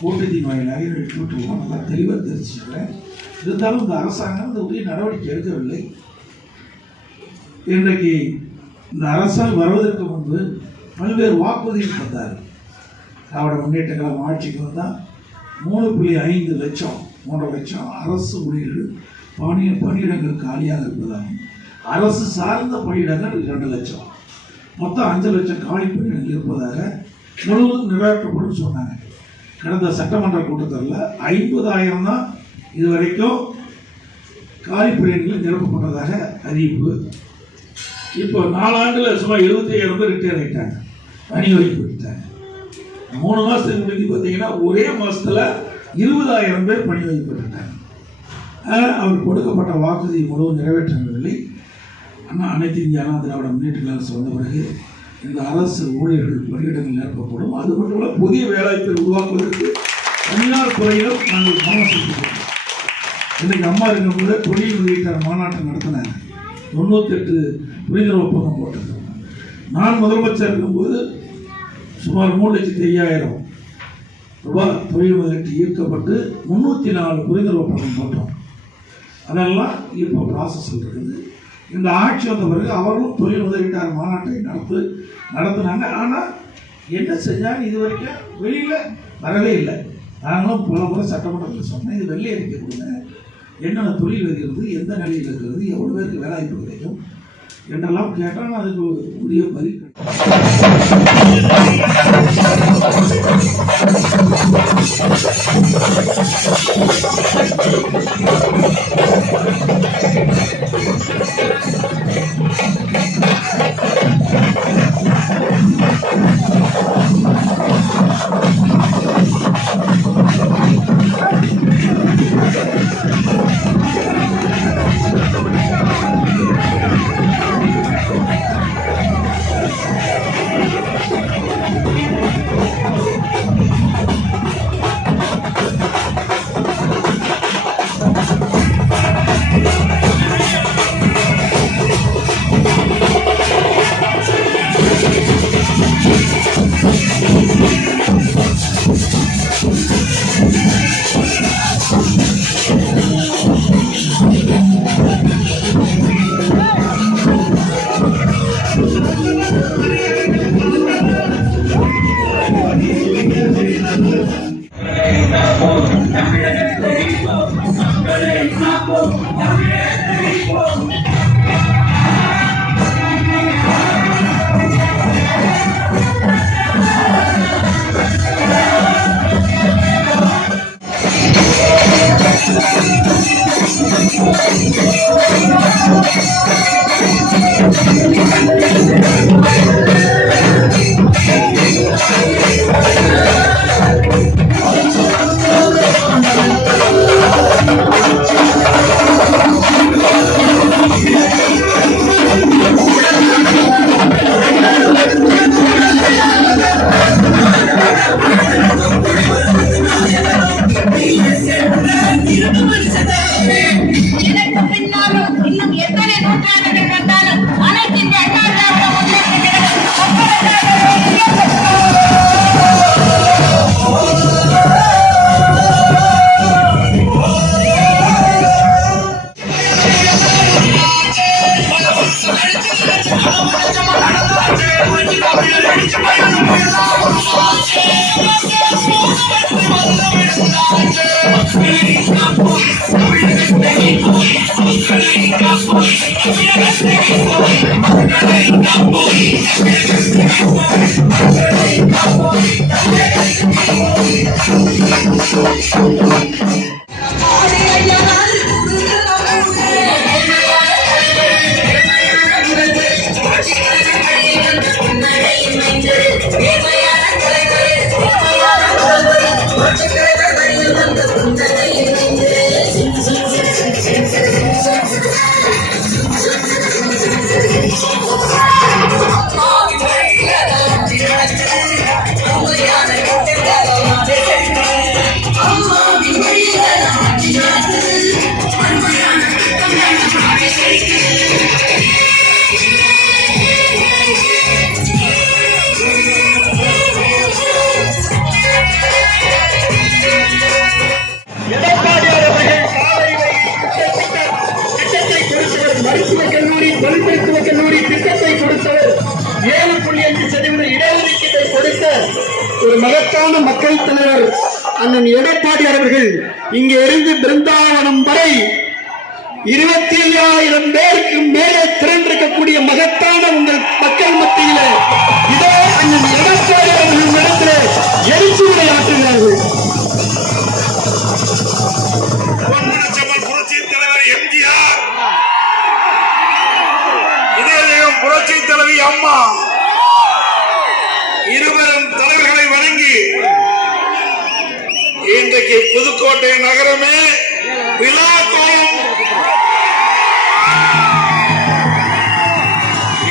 கூட்டத்தின் வாயிலாக என்னுடைய ட்விட்டரில் நல்லா தெளிவாக தெரிவிச்சுக்கிறேன். இருந்தாலும் இந்த அரசாங்கம் இந்த உரிய நடவடிக்கை எடுக்கவில்லை. இன்றைக்கு இந்த அரசாங்கம் வருவதற்கு முன்பு பல்வேறு வாக்குறுதிகள் தந்தார். திராவிட முன்னேற்ற கழகம் ஆட்சிக்கு வந்தால் 3.5 லட்சம் 3 லட்சம் அரசு ஊழியர்கள் பணியிடங்கள் காலியாக இருப்பதாகவும், அரசு சார்ந்த பணியிடங்கள் 2 லட்சம், மொத்தம் 5 லட்சம் காலி பணியிடங்கள் இருப்பதாக முழுவதும் நிறைவேற்றப்படும் சொன்னாங்க. கடந்த சட்டமன்ற கூட்டத்தில் 50,000 தான் இதுவரைக்கும் காலி பணியிடங்கள் நிரப்பப்பட்டதாக அறிவிப்பு. இப்போ 4 ஆண்டுல சுமார் 75,000 பேர் ரிட்டையர் ஆகிட்டாங்க, பணி ஓய்வு பெற்றுட்டாங்க. 3 மாதத்துக்கு முன்னாடி பார்த்தீங்கன்னா ஒரே மாதத்தில் 20,000 பேர் பணி ஓய்வு பெற்றுட்டாங்க. அவர் கொடுக்கப்பட்ட வாக்குறுதி முழுவதும் நிறைவேற்றவில்லை. ஆனால் அனைத்து இந்திய அண்ணா திராவிட முன்னேற்ற கழகம் வந்த பிறகு இந்த அரசு ஊழியர்கள் பணியிடங்கள் நிரப்பப்படும். அது மட்டுமல்ல, புதிய வேலைவாய்ப்பை உருவாக்குவதற்கு தனியார் துறையிலும் நாங்கள் கவனம் செலுத்துகிறோம். இன்றைக்கு அம்மா இருக்கும்போது தொழில் முதலீட்டாளர் மாநாட்டை நடத்தினாங்க. 98 புரிந்துணர்வு ஒப்பந்தம் போட்டிருக்கோம். நான் முதலமைச்சர் இருக்கும்போது சுமார் 3,05,000 ரூபாய் தொழில் முதலீட்டு ஈர்க்கப்பட்டு 304 புரிந்துணர்வு ஒப்பந்தம் போட்டோம். அதெல்லாம் இப்போ ப்ராசஸ் இருக்குது. இந்த ஆட்சி வந்த பிறகு அவர்களும் தொழில் முதலீட்டாளர் மாநாட்டை நடத்தினாங்க. ஆனால் என்ன செஞ்சாங்க இது வரைக்கும் வெளியில் வரவே இல்லை. நாங்களும் பல முறை சட்டமன்றத்தில் சொன்னேன், இது வெள்ளை அறிக்கை கொடுங்க, என்னென்ன தொழில் வருகிறது, எந்த நிலையில் இருக்கிறது, எவ்வளோ பேருக்கு வேலைவாய்ப்பு கிடைக்கும் என்றெல்லாம் கேட்டால் அதுக்கு உரிய பதில் Thank you. மருத்துவக் கல்லூரி தொழில்நுட்ப கல்லூரி திட்டத்தை கொடுத்தவர் 7.5% இடஒதுக்கீட்டை கொடுத்த ஒரு மகத்தான மக்கள் தலைவர் அண்ணன் எடப்பாடியார் அவர்கள் இங்கே இருந்து பிருந்தாவனம் வரை 25,000 பேருக்கு மேலே திரண்டிருக்கக்கூடிய மகத்தான உங்கள் மக்கள் மத்தியில இதோ அண்ணன் எடப்பாடியார் அவர்கள் இடத்திலே எழுச்சி உரையாற்றுகிறார்கள். புரட்சி தலைவி அம்மா இருவரும் தலைவர்களை வணங்கி இன்றைக்கு புதுக்கோட்டை நகரமே விழாக்கோலம்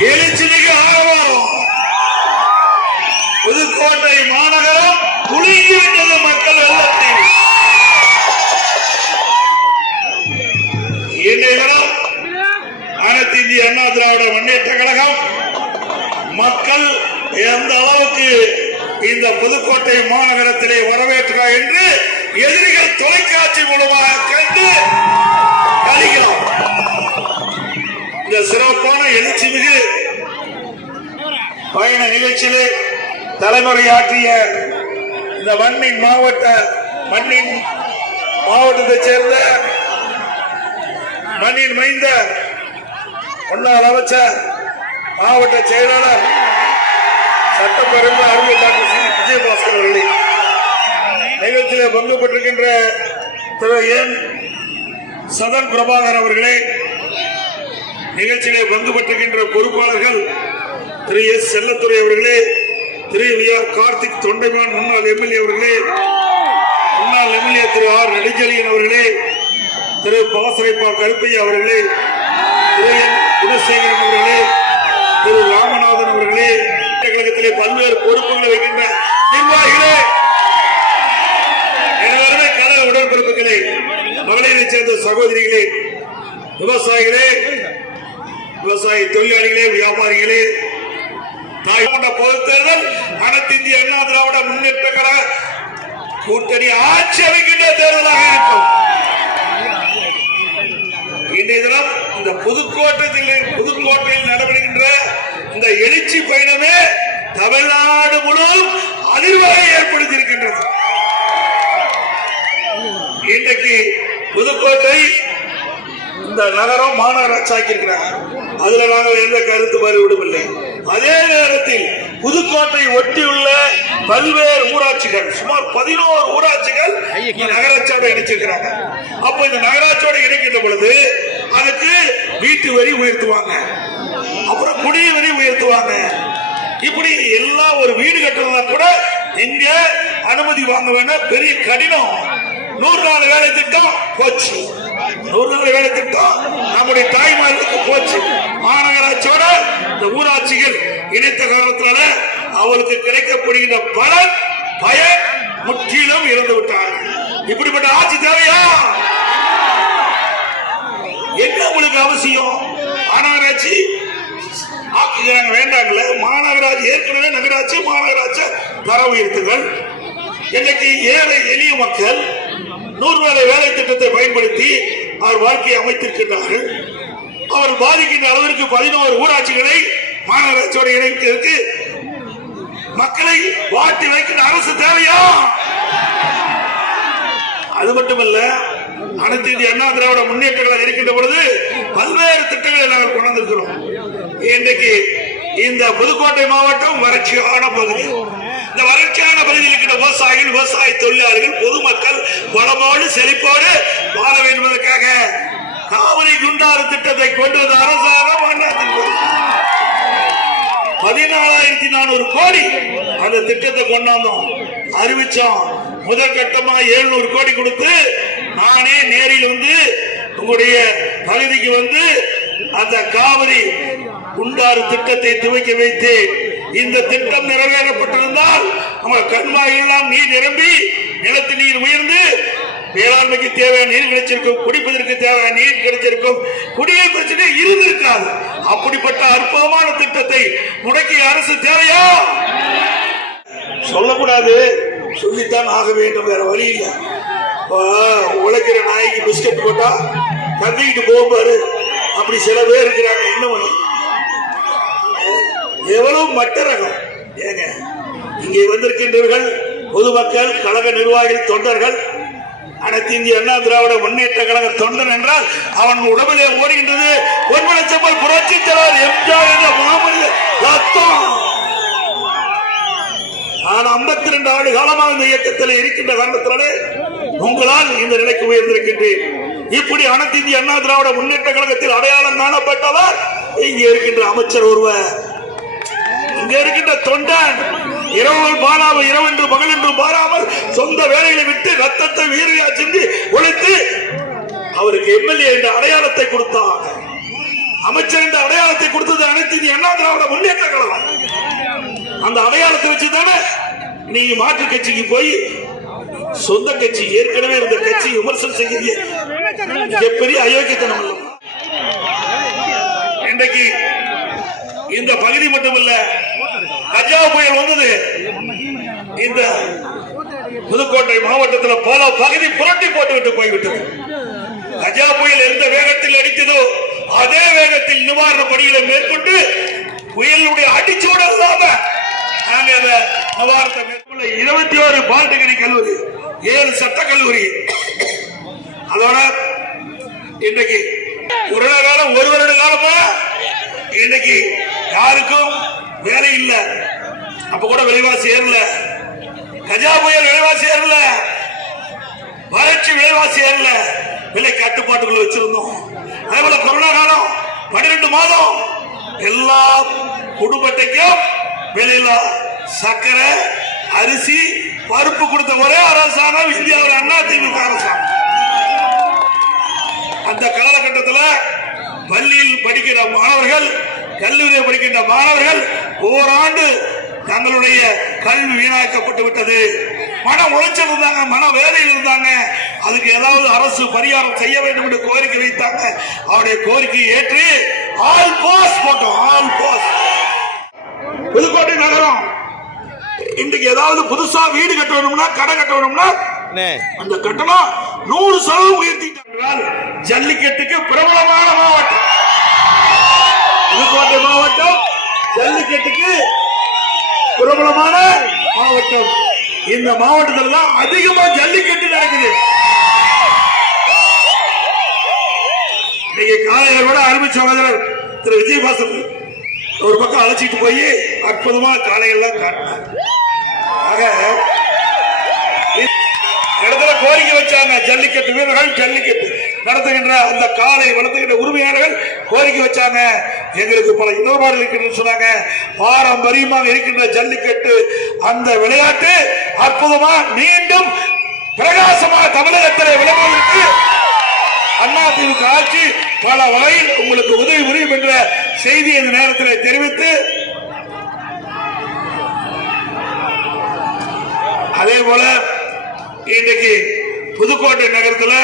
எழுச்சிமிகு ஆரவாரம். புதுக்கோட்டை மாநகரம் குலுங்கிவிட்டது மக்கள் வெள்ளத்தில். இன்றைய தினம் அனைத்து இந்திய அண்ணா திராவிட முன்னேற்ற கழகம் மக்கள் எந்த அளவுக்கு இந்த புதுக்கோட்டை மாநகரத்திலே வரவேற்கிறார் என்று எதிரிகள் தொலைக்காட்சி மூலமாக கண்டு கழிக்கலாம். இந்த சிறப்பான எழுச்சிமிகு பயண நிகழ்ச்சியிலே தலைமுறையாற்றிய இந்த மண்ணின் மாவட்டத்தைச் சேர்ந்த மண்ணின் மைந்த முன்னாள் அமைச்சர் மாவட்ட செயலாளர் சட்டப்பேரவை அறிவியல் டாக்டர் சி விஜயபாஸ்கர் அவர்களே, நிகழ்ச்சியில் பங்கு பெற்றிருக்கின்ற திரு என் சதன் பிரபாகர் அவர்களே, நிகழ்ச்சியிலே பங்கு பெற்றிருக்கின்ற பொறுப்பாளர்கள் திரு எஸ் செல்லத்துறை அவர்களே, திரு வி ஆர் கார்த்திக் தொண்டைமான் முன்னாள் எம்எல்ஏ அவர்களே, முன்னாள் எம்எல்ஏ திரு ஆர் நெடுஞ்செழியன் அவர்களே, திரு பாசறைப்பா கருப்பையா அவர்களே, திரு என் குணசேகரன் அவர்களே, திரு ராமநாதன் அவர்களே, கழகத்திலே பல்வேறு பொறுப்புகளை வைக்கின்ற நிர்வாகிகளே, எனது கழக உடன்பிறப்புகளே, மகளிரைச் சேர்ந்த சகோதரிகளே, விவசாயிகளே, விவசாய தொழிலாளிகளே, வியாபாரிகளே, தாய்மன்ற பொதுத் தேர்தல் அனைத்து இந்திய அண்ணா திராவிட முன்னேற்ற கழக கூட்டணி ஆட்சி அமைக்கின்ற தேர்தலாக இருக்கும். இன்றைய தினம் இந்த புதுக்கோட்டையில் நடைபெறுகின்ற இந்த எழுச்சி பயணமே தமிழ்நாடு முழுவதும் அதிர்வலை ஏற்படுத்தியிருக்கின்றது. இன்றைக்கு புதுக்கோட்டை இந்த நகரம் மாநகராட்சி ஆக்கியிருக்கிறாங்க. அதுல நாங்கள் எந்த கருத்து மாறுபடும் இல்லை. அதே நேரத்தில் புதுக்கோட்டை ஒட்டியுள்ள பல்வேறு ஊராட்சிகள், சுமார் 11 ஊராட்சிகள் நகராட்சியோட இணைச்சிருக்கிறாங்க. அப்ப இந்த நகராட்சியோட இணைக்கின்ற பொழுது அதுக்கு வீட்டு வரி உயர்த்துவாங்க, அப்புறம் குடிநீர் வரி உயர்த்துவாங்க. இப்படி எல்லாம் ஒரு வீடு கட்டுறதா கூட எங்க அனுமதி வாங்க வேண்டாம், பெரிய கடினம். 100 நாள் வேலை திட்டம் போச்சு, 100 நாள் வேலை திட்டம் நம்முடைய தாய்மார்களுக்கு போச்சு. மாநகராட்சியோட இந்த ஊராட்சிகள் இணைத்த காரணத்தினால அவளுக்கு கிடைக்கப்படுகின்ற பயன் முற்றிலும் இழந்து விட்டார்கள். இப்படிப்பட்ட ஆட்சி தேவையா? என்ன உங்களுக்கு அவசியம்? மாநகராட்சி ஆக்குகிறாங்க வேண்டாங்கல்ல. மாநகராட்சி ஏற்கனவே நகராட்சி மாநகராட்சி தர உயர்த்துகள். இன்னைக்கு ஏழை எளிய மக்கள் 100 வேலை வேலை திட்டத்தை பயன்படுத்தி அவர் வாழ்க்கையை அமைத்திருக்கின்றார்கள். அவர் பாதிக்கின்ற அளவிற்கு 11 ஊராட்சிகளை மாநகராட்சியோடு இணைப்பதற்கு மக்களை வாட்டி வைக்கின்ற அரசு தேவையா? அது மட்டுமல்ல, அனைத்து இந்திய அண்ணா திராவிட முன்னேற்ற கழகம் இருக்கின்ற பொழுது பல்வேறு திட்டங்களை நாங்கள் கொண்டிருக்கிறோம். இன்றைக்கு இந்த புதுக்கோட்டை மாவட்டம் வறட்சியான பகுதி. இந்த வறட்சியான பகுதியில் இருக்கிற விவசாயிகள், விவசாய தொழிலாளர்கள், பொதுமக்கள் வளமோடு செழிப்போடு வாழ வேண்டும் என்பதற்காக காவிரி குண்டாறு திட்டத்தை கொண்டு வந்த அரசாங்கம் 14,400 கோடி அந்த திட்டத்தை கொண்டாந்தோம், அறிவிச்சோம். முதல் கட்டமா 700 கோடி கொடுத்து நானே நேரில் வந்து உங்களுடைய பகுதிக்கு வந்து அந்த காவிரி குண்டாறு திட்டத்தை துவக்கி வைத்து இந்த திட்டம் நிறைவேறப்பட்டிருந்தால் நம்ம கண்மாயெல்லாம் நீர் நிரம்பி நிலத்து நீர் உயர்ந்து வேளாண்மைக்கு தேவையான நீர் கிடைச்சிருக்கும், குடிப்பதற்கு தேவையான நீர் கிடைச்சிருக்கும், குடிநீர் பிரச்சனை இருந்திருக்காது. அப்படிப்பட்ட அற்புதமான திட்டத்தை முடக்கிய அரசு தேவையா? சொல்லக்கூடாது, சொல்லித்தான் ஆக வேண்டும், வேற வழி இல்லை. உழைக்கிற நாய்க்கு பிஸ்கட் போட்டா தந்திக்கிட்டு போவாரு, அப்படி சில பேர் இருக்கிறாங்க. இன்னும் எவ்வளவு மட்ட ரகம் ஏங்க! இங்கே வந்திருக்கின்றவர்கள் பொதுமக்கள், கழக நிர்வாகிகள், தொண்டர்கள். அனைத்து இந்திய அண்ணா திராவிட முன்னேற்ற கழக தொண்டன் என்றால் அவன் உடம்பிலே ஓடுகின்றது பொன்மனச்செம்மல் புரட்சி தலைவர் எம்ஜிஆர் என்ற மாமனித ரத்தம். நான் 52 ஆண்டு காலமாக இந்த இயக்கத்தில் இருக்கின்ற காரணத்தினாலே உங்களால் இந்த நிலைக்கு உயர்ந்திருக்கின்றேன். இப்படி அனைத்து இந்திய அண்ணா திராவிட முன்னேற்ற கழகத்தில் அடையாளம் காணப்பட்டவர் இங்கே இருக்கின்ற அமைச்சர் ஒருவர், இங்க இருக்கின்ற தொண்டன். இரவுகள் பாராமல், இரவென்று பகல் என்று பாராமல் சொந்த வேலைகளை விட்டு ரத்தத்தை வீரையா சிந்தி உழைத்து அவருக்கு எம்எல்ஏ என்ற அடையாளத்தை கொடுத்தார். அமைச்சர் என்ற அடையாளத்தை கொடுத்தது அனைத்து இந்திய அண்ணா திராவிட முன்னேற்ற கழகம். அந்த அடையாளத்தை வச்சுதானே நீங்க மாற்று கட்சிக்கு போய் சொந்த கட்சி, ஏற்கனவே இருந்த கட்சி விமர்சனம் செய்ய மிகப்பெரிய அயோக்கியத்தனம். இன்றைக்கு இந்த பகுதி மட்டுமல்ல, கஜா புயல் வந்தது. இந்த புதுக்கோட்டை மாவட்டத்தில் பல பகுதி புரட்டி போட்டுவிட்டு போய்விட்டது. கஜா புயல் எந்த வேகத்தில் அடித்ததோ அதே வேகத்தில் நிவாரண பணிகளை மேற்கொண்டு புயலுடைய அடிச்சோடு இல்லாம நாங்க நிவாரணத்தை மேற்கொள்ள 21 பாலிடெக்னிக் கல்லூரி, 7 சட்ட கல்லூரி, அதோட இன்றைக்கு ஒரு வருட காலமா இன்னைக்கு யாருக்கும் வேலை இல்ல. அப்ப கூட விலைவாசி ஏறல, கஜா புயல் விலைவாசி ஏறல, வறட்சி விலைவாசி ஏறல, விலை கட்டுப்பாட்டுக்குள்ள வச்சிருந்தோம். அதே போல கொரோனா காலம் 12 மாதம் எல்லா குடும்பத்தையும் விலையில சர்க்கரை, அரிசி, பருப்பு கொடுத்த ஒரே அரசாங்கம் இந்தியாவில் அதிமுக அரசாங்கம். அந்த காலகட்டத்தில் பள்ளியில் படிக்கிற மாணவர்கள், கல்லூரியில் படிக்கின்ற மாணவர்கள் ஓராண்டு தங்களுடைய கல்வி வீணாக்கப்பட்டு விட்டது. மன உளைச்சல் இருந்தாங்க, மன வேலையில் இருந்தாங்க. அதுக்கு ஏதாவது அரசு பரிகாரம் செய்ய வேண்டும் என்று கோரிக்கை வைத்தாங்க. அவருடைய கோரிக்கையை ஏற்று ஆல் பாஸ் போட்டோம். All pass. புதுக்கோட்டை நகரம் இன்றைக்கு ஏதாவது புதுசா வீடு கட்ட வேணும்னா, கடை கட்ட வேணும்னா அந்த கட்டணம் 100% உயர்த்திட்டார்கள். ஜல்லிக்கட்டுக்கு பிரபலமான மாவட்டம் புதுக்கோட்டை மாவட்டம், ஜல்லிக்கட்டுக்கு பிரபலமான மாவட்டம். இந்த மாவட்டத்தில் தான் அதிகமா ஜல்லிக்கட்டு நடக்குது. இன்னைக்கு காலையில கூட அருமை சகோதரர் திரு விஜயபாசன் ஒரு பக்கம் அழைச்சிட்டு போய் அற்புதமா காலையெல்லாம் காட்டினார். இடத்துல கோரிக்கை வச்சாங்க, ஜல்லிக்கட்டு வீரர்கள், ஜல்லிக்கட்டு நடத்துகின்ற அந்த காலை வளர்த்துகின்ற உரிமையாளர்கள் கோரிக்கை வச்சாங்க. எங்களுக்கு பல இடர்பாடுகள் இருக்குன்னு சொன்னாங்க. பாரம்பரியமாக இருக்கின்ற ஜல்லிக்கட்டு அந்த விளையாட்டு அற்புதமா மீண்டும் பிரகாசமாக தமிழகத்தில் விளங்குவதற்கு அதிமுக ஆட்சி பல வகையில் உங்களுக்கு உதவி புரியும் என்ற செய்தி இந்த நேரத்தில் தெரிவித்து, அதே போல இன்றைக்கு புதுக்கோட்டை நகரத்தில்